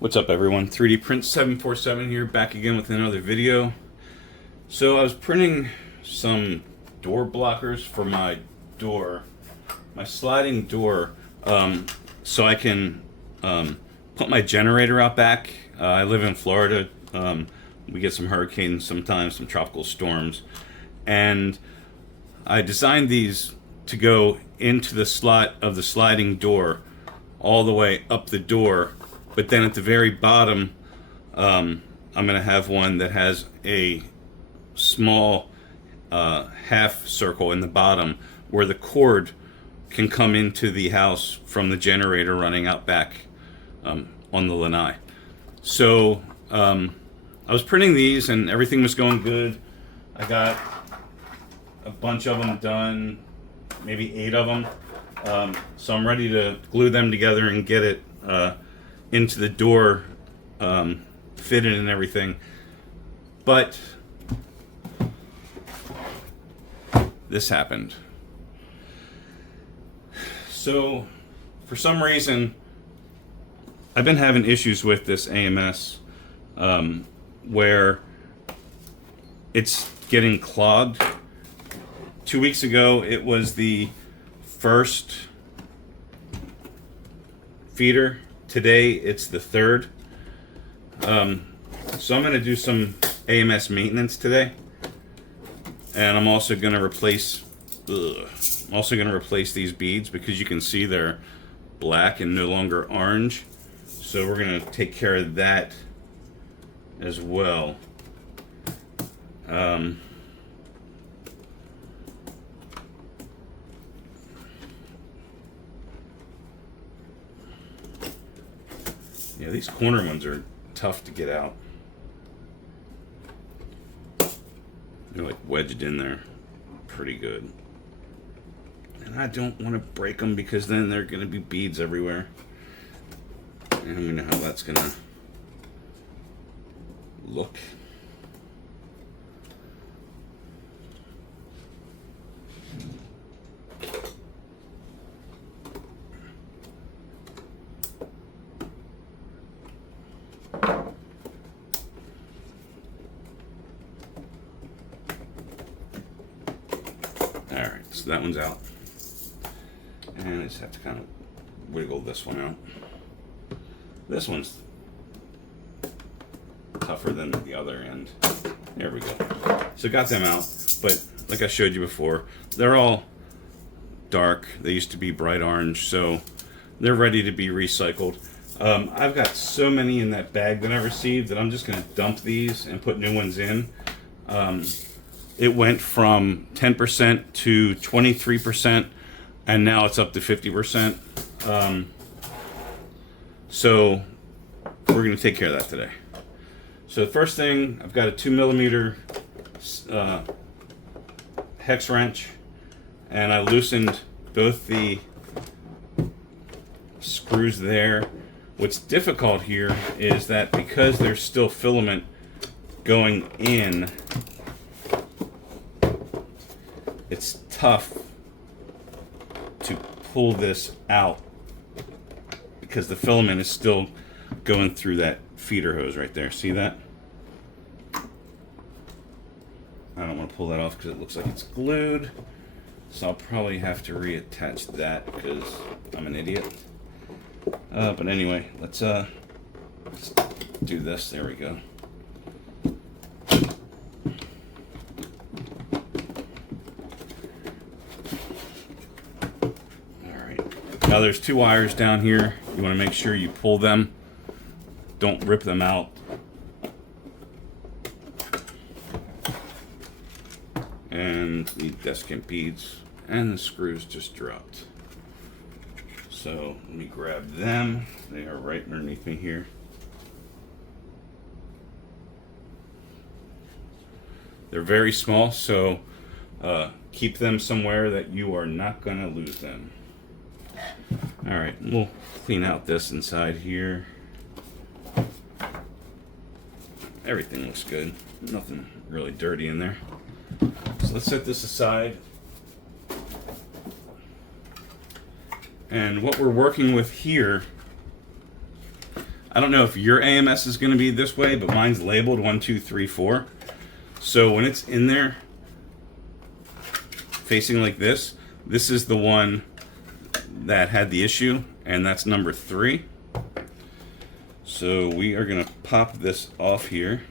What's up everyone, 3D Print 747 here, back again with another video. So I was printing some door blockers for my door, my sliding door, so I can put my generator out back. I live in Florida. We get some hurricanes sometimes, some tropical storms, and I designed these to go into the slot of the sliding door all the way up the door. But then at the very bottom, I'm going to have one that has a small half circle in the bottom where the cord can come into the house from the generator running out back on the lanai. So I was printing these and everything was going good. I got a bunch of them done, maybe 8 of them. So I'm ready to glue them together and get it into the door, fitted and everything. But this happened. So for some reason, I've been having issues with this AMS where it's getting clogged. 2 weeks ago, it was the first feeder. Today it's the third. So I'm going to do some AMS maintenance today, and I'm also going to replace these beads because you can see they're black and no longer orange. So we're going to take care of that as well. Yeah, these corner ones are tough to get out. They're like wedged in there pretty good. And I don't want to break them because then they're going to be beads everywhere. And we know how that's going to look. Alright, so that one's out. And I just have to kind of wiggle this one out. This one's tougher than the other end. There we go. So got them out, but like I showed you before, they're all dark. They used to be bright orange, so they're ready to be recycled. I've got so many in that bag that I received that I'm just going to dump these and put new ones in. It went from 10% to 23%, and now it's up to 50%. So we're going to take care of that today. So the first thing, I've got a 2mm hex wrench, and I loosened both the screws there. What's difficult here is that because there's still filament going in, it's tough to pull this out because the filament is still going through that feeder hose right there. See that? I don't want to pull that off because it looks like it's glued. So I'll probably have to reattach that because I'm an idiot. But anyway, let's do this. There we go. Now there's 2 wires down here. You want to make sure you pull them. Don't rip them out. And the desiccant beads and the screws just dropped. So let me grab them. They are right underneath me here. They're very small, so keep them somewhere that you are not going to lose them. Alright, we'll clean out this inside here. Everything looks good. Nothing really dirty in there. So let's set this aside. And what we're working with here I don't know if your AMS is going to be this way, but mine's labeled 1, 2, 3, 4. So when it's in there, facing like this is the one that had the issue, and that's number 3. So we are going to pop this off here.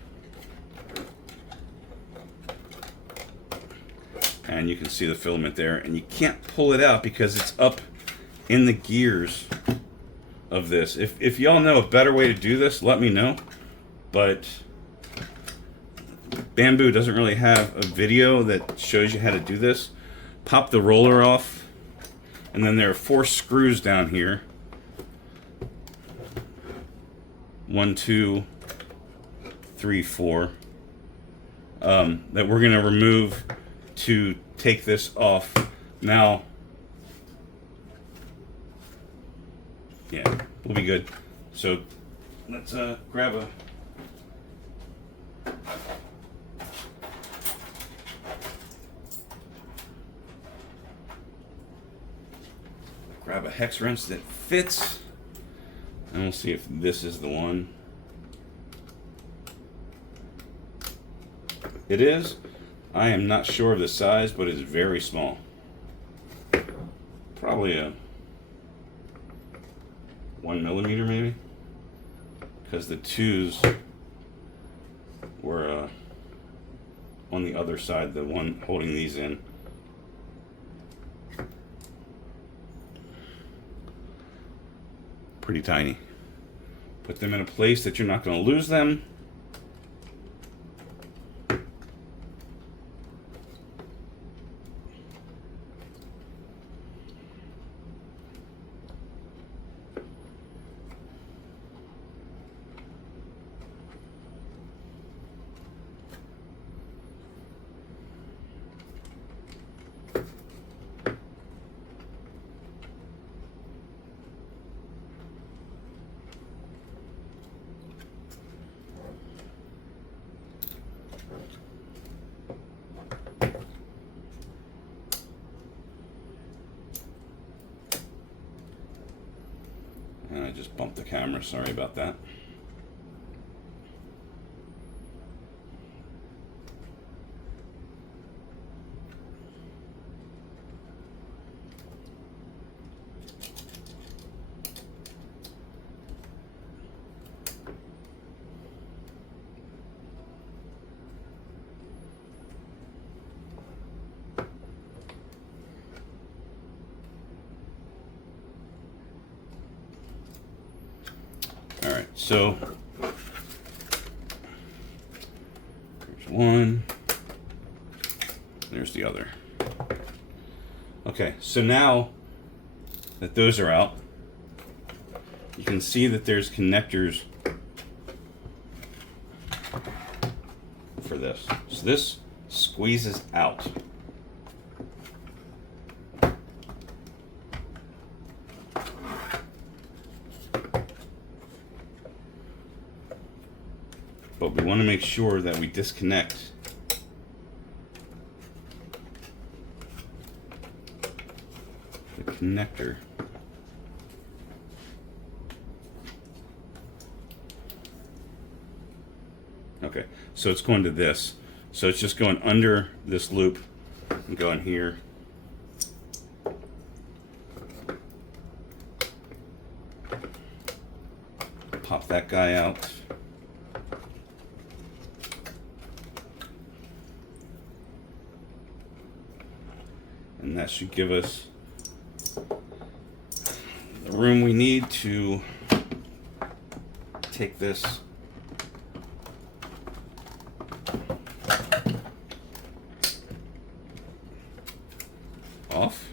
And you can see the filament there, and you can't pull it out because it's up in the gears of this. If y'all know a better way to do this, let me know. But Bambu doesn't really have a video that shows you how to do this. Pop the roller off, and then there are 4 screws down here. 1, 2, 3, 4. That we're going to remove to take this off. Now, yeah, we'll be good. So let's grab a hex wrench that fits, and we'll see if this is the one. It is. I am not sure of the size, but it's very small. Probably a 1 millimeter maybe, because the 2s were on the other side, the one holding these in. Pretty tiny. Put them in a place that you're not going to lose them. And I just bumped the camera, sorry about that. All right, so there's one, there's the other. Okay, so now that those are out, you can see that there's connectors for this. So this squeezes out. But we want to make sure that we disconnect the connector. Okay, so it's going to this. So it's just going under this loop and going here. Pop that guy out. And that should give us the room we need to take this off.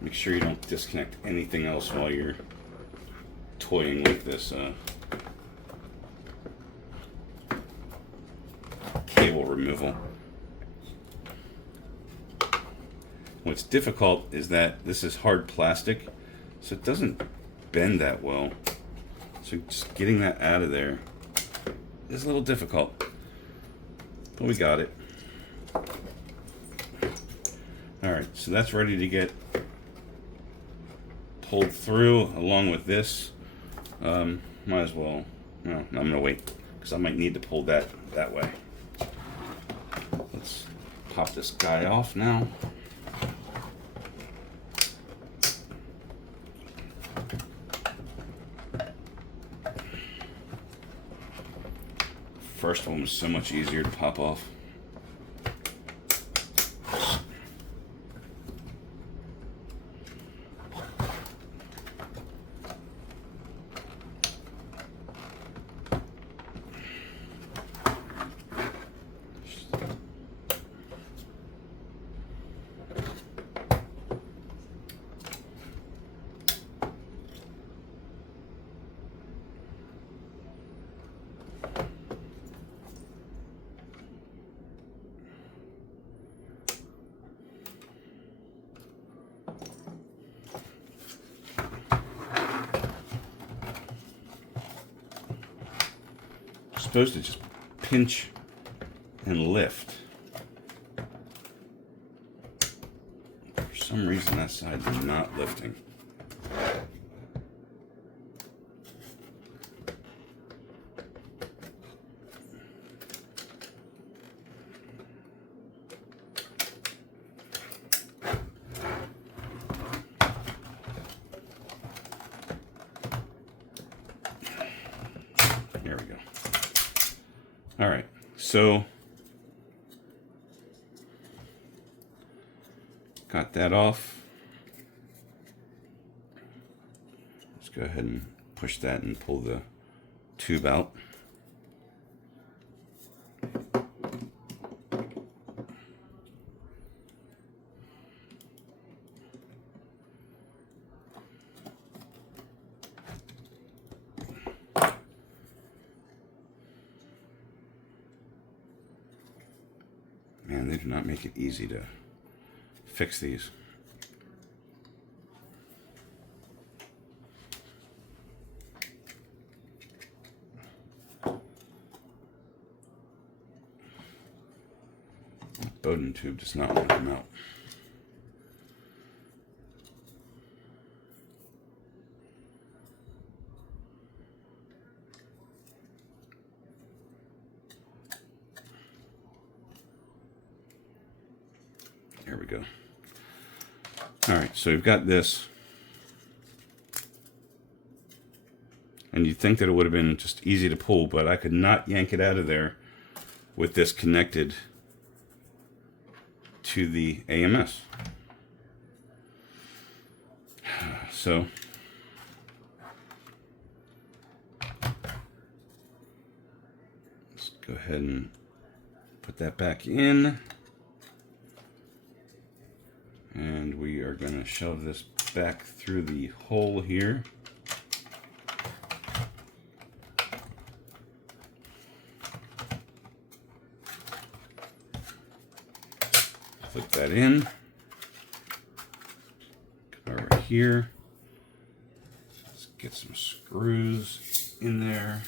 Make sure you don't disconnect anything else while you're toying with this cable removal. What's difficult is that this is hard plastic, so it doesn't bend that well. So just getting that out of there is a little difficult, but we got it. Alright, so that's ready to get pulled through along with this. Might as well, no, I'm going to wait because I might need to pull that way. Let's pop this guy off now. First one was so much easier to pop off. Supposed to just pinch and lift. For some reason that side's not lifting. There we go. All right, so got that off. Let's go ahead and push that and pull the tube out. Man, they do not make it easy to fix these. Bowden tube does not want to come out. There we go. All right, so we've got this. And you'd think that it would have been just easy to pull, but I could not yank it out of there with this connected to the AMS. So let's go ahead and put that back in. And we are going to shove this back through the hole here. Flip that in. Come over here. Let's get some screws in there.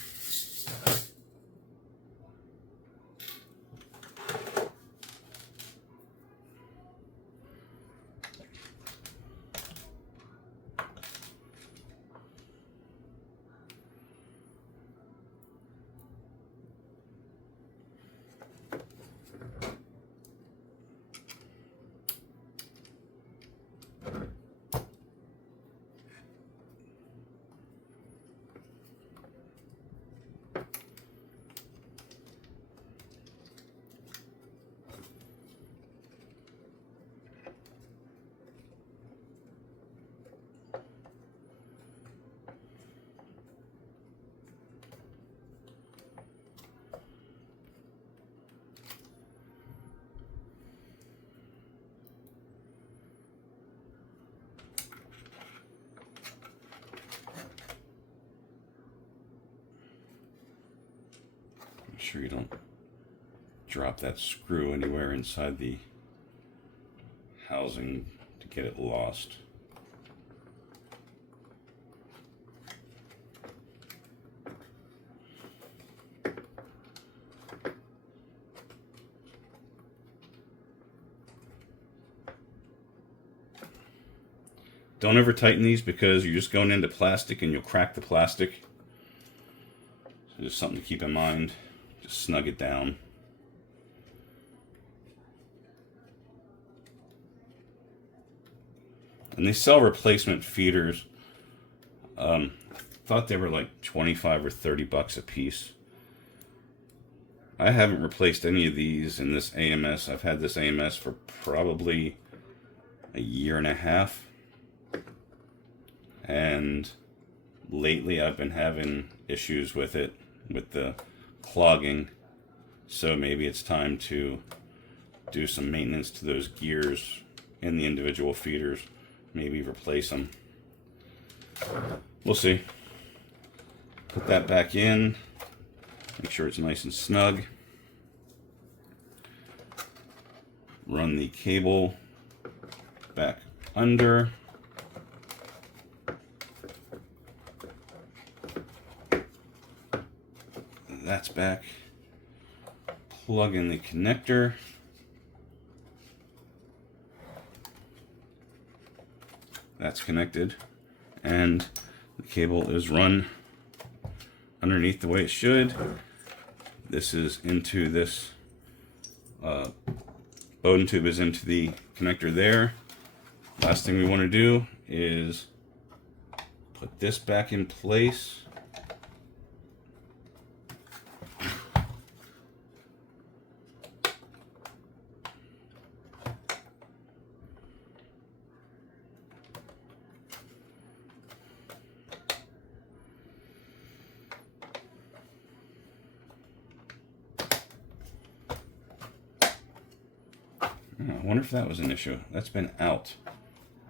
Sure you don't drop that screw anywhere inside the housing to get it lost. Don't ever tighten these because you're just going into plastic and you'll crack the plastic. So just something to keep in mind. Just snug it down. And they sell replacement feeders. I thought they were like 25 or 30 bucks a piece. I haven't replaced any of these in this AMS. I've had this AMS for probably a year and a half. And lately I've been having issues with it, with the clogging. So maybe it's time to do some maintenance to those gears in the individual feeders. Maybe replace them. We'll see. Put that back in. Make sure it's nice and snug. Run the cable back under. That's back. Plug in the connector. That's connected. And the cable is run underneath the way it should. This is into this Bowden tube is into the connector there. Last thing we want to do is put this back in place. I wonder if that was an issue. That's been out.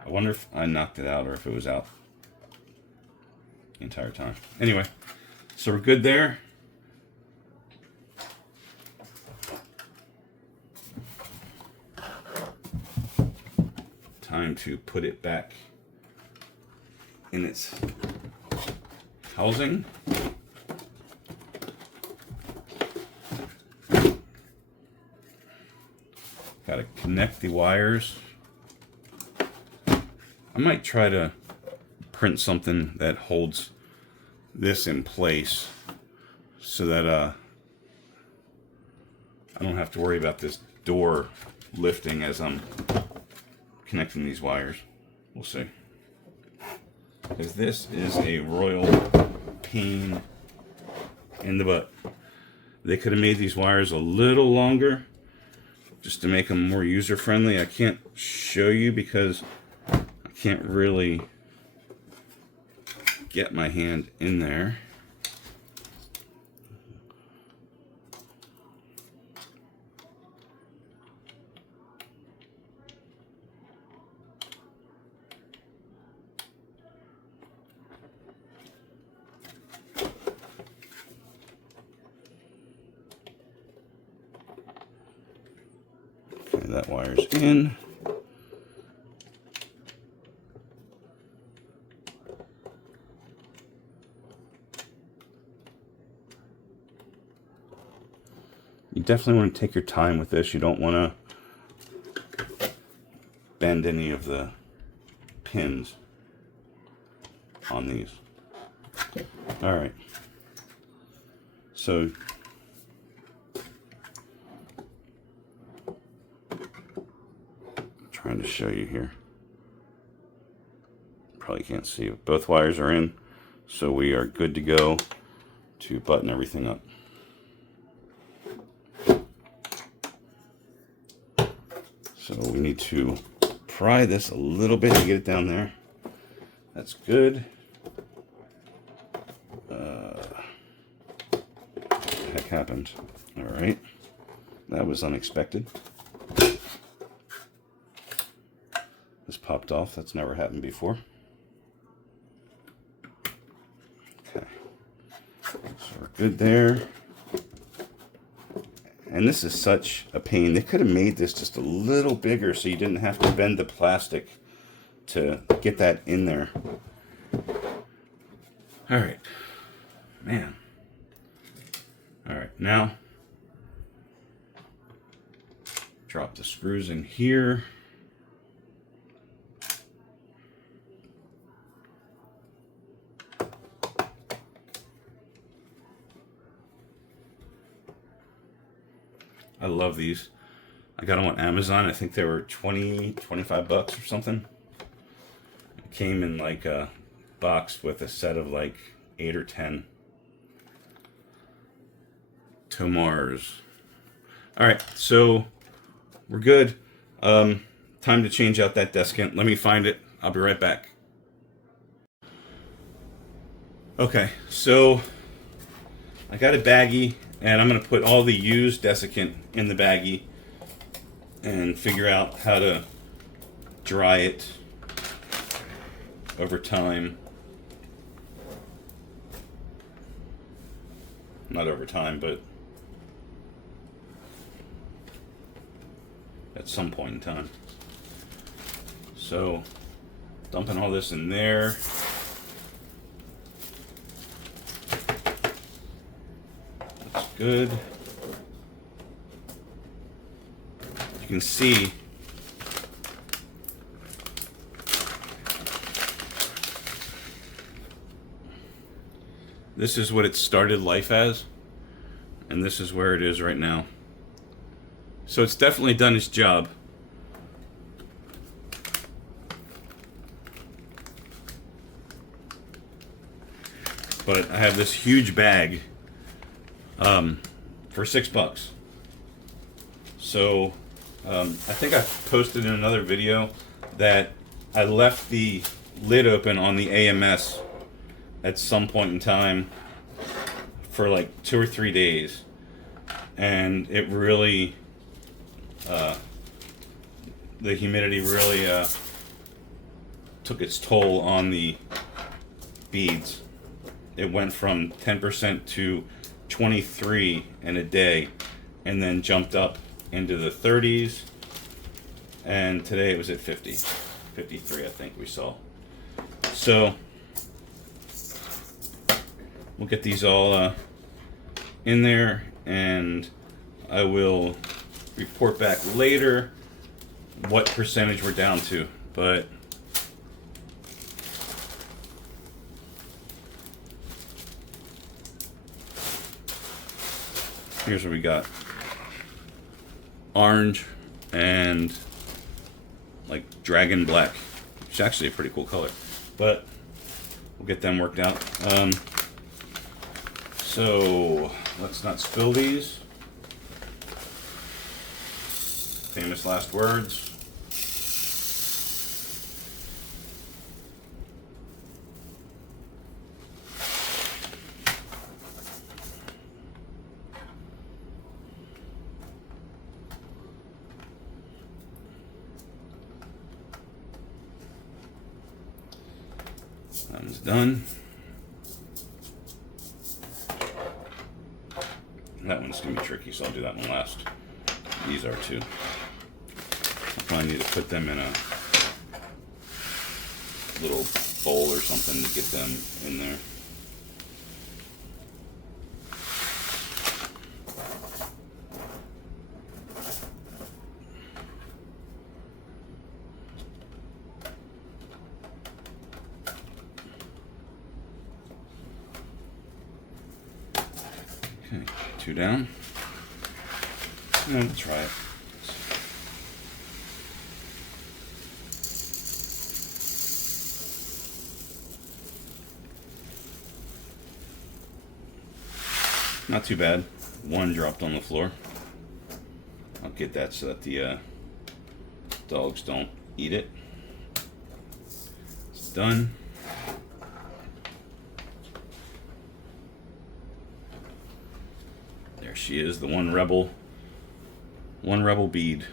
I wonder if I knocked it out or if it was out the entire time. Anyway, so we're good there. Time to put it back in its housing. Got to connect the wires. I might try to print something that holds this in place so that I don't have to worry about this door lifting as I'm connecting these wires. We'll see. Because this is a royal pain in the butt. They could have made these wires a little longer just to make them more user-friendly. I can't show you because I can't really get my hand in there. Okay, that wire's in. You definitely want to take your time with this. You don't want to bend any of the pins on these. All right. So trying to show you here. Probably can't see it. Both wires are in, so we are good to go to button everything up. So we need to pry this a little bit to get it down there. That's good. What the heck happened? All right, that was unexpected. This popped off. That's never happened before. Okay, so we're good there. And this is such a pain. They could have made this just a little bigger so you didn't have to bend the plastic to get that in there. All right, man. All right, now drop the screws in here. I love these. I got them on Amazon. I think they were 25 bucks or something. It came in like a box with a set of like 8 or 10 Tomars. All right, so we're good. Time to change out that desiccant. Let me find it. I'll be right back. Okay, so I got a baggie, and I'm going to put all the used desiccant in the baggie and figure out how to dry it over time. Not over time, but at some point in time. So, dumping all this in there. That's good. You can see this is what it started life as, and this is where it is right now. So it's definitely done its job. But I have this huge bag for $6. So I think I posted in another video that I left the lid open on the AMS at some point in time for like 2 or 3 days, and it really the humidity really took its toll on the beads. It went from 10% to 23 in a day, and then jumped up into the 30s, and today it was at 50, 53 I think we saw. So we'll get these all in there, and I will report back later what percentage we're down to. But here's what we got. Orange and like dragon black, which is actually a pretty cool color, but we'll get them worked out. So let's not spill these. Famous last words. That one's done. That one's gonna be tricky, so I'll do that one last. These are too. I probably need to put them in a little bowl or something to get them in there. Okay, 2 down. And try it. Not too bad. One dropped on the floor. I'll get that so that the dogs don't eat it. It's done. There she is, the one rebel bead.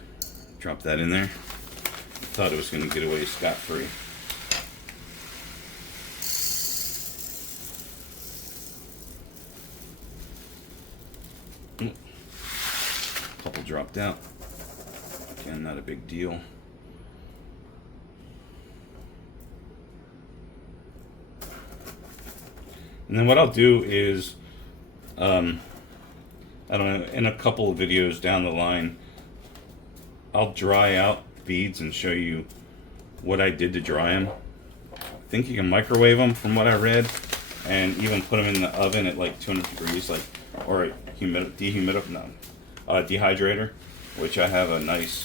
Drop that in there. Thought it was going to get away scot-free. dropped out. Again, not a big deal. And then what I'll do is, I don't know, in a couple of videos down the line, I'll dry out beads and show you what I did to dry them. I think you can microwave them from what I read, and even put them in the oven at like 200 degrees, like, or a dehydrator, which I have a nice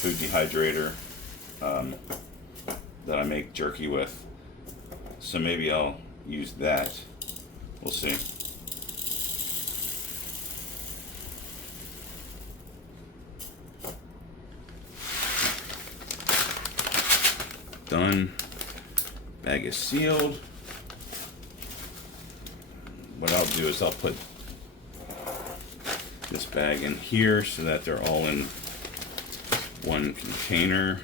food dehydrator that I make jerky with. So maybe I'll use that. We'll see. Done. Bag is sealed. What I'll do is I'll put this bag in here so that they're all in one container.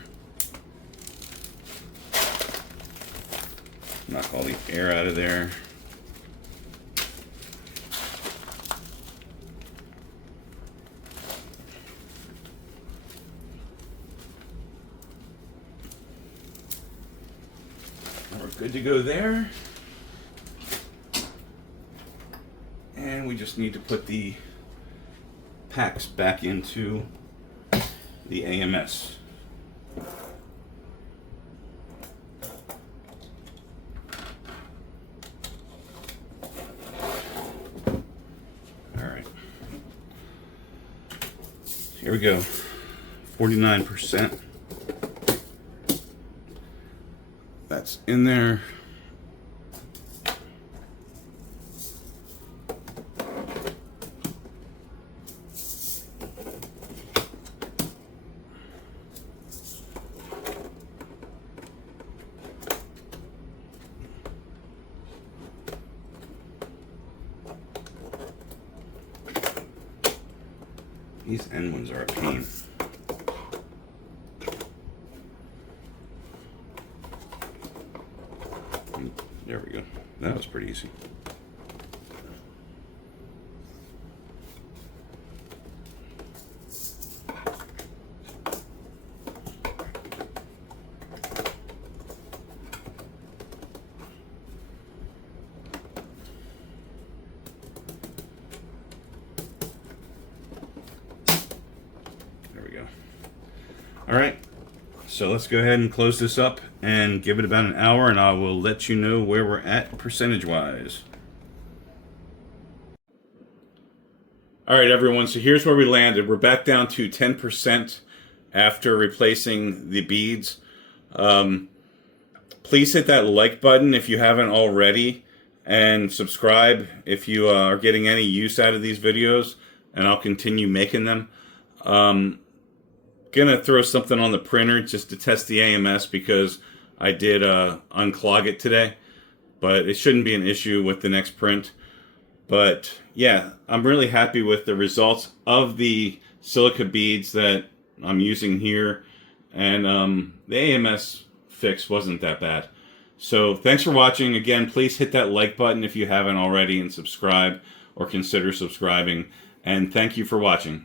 Knock all the air out of there. We're good to go there. And we just need to put the packs back into the AMS. Alright. Here we go. 49%. That's in there. These end ones are a pain. There we go. That was pretty easy. There we go. All right. So let's go ahead and close this up and give it about an hour, and I will let you know where we're at percentage-wise. All right, everyone, so here's where we landed. We're back down to 10% after replacing the beads. Please hit that like button if you haven't already, and subscribe if you are getting any use out of these videos, and I'll continue making them. Gonna throw something on the printer just to test the AMS because I did unclog it today, but it shouldn't be an issue with the next print. But yeah, I'm really happy with the results of the silica beads that I'm using here, and the AMS fix wasn't that bad. So thanks for watching. Again, please hit that like button if you haven't already, and subscribe or consider subscribing, and thank you for watching.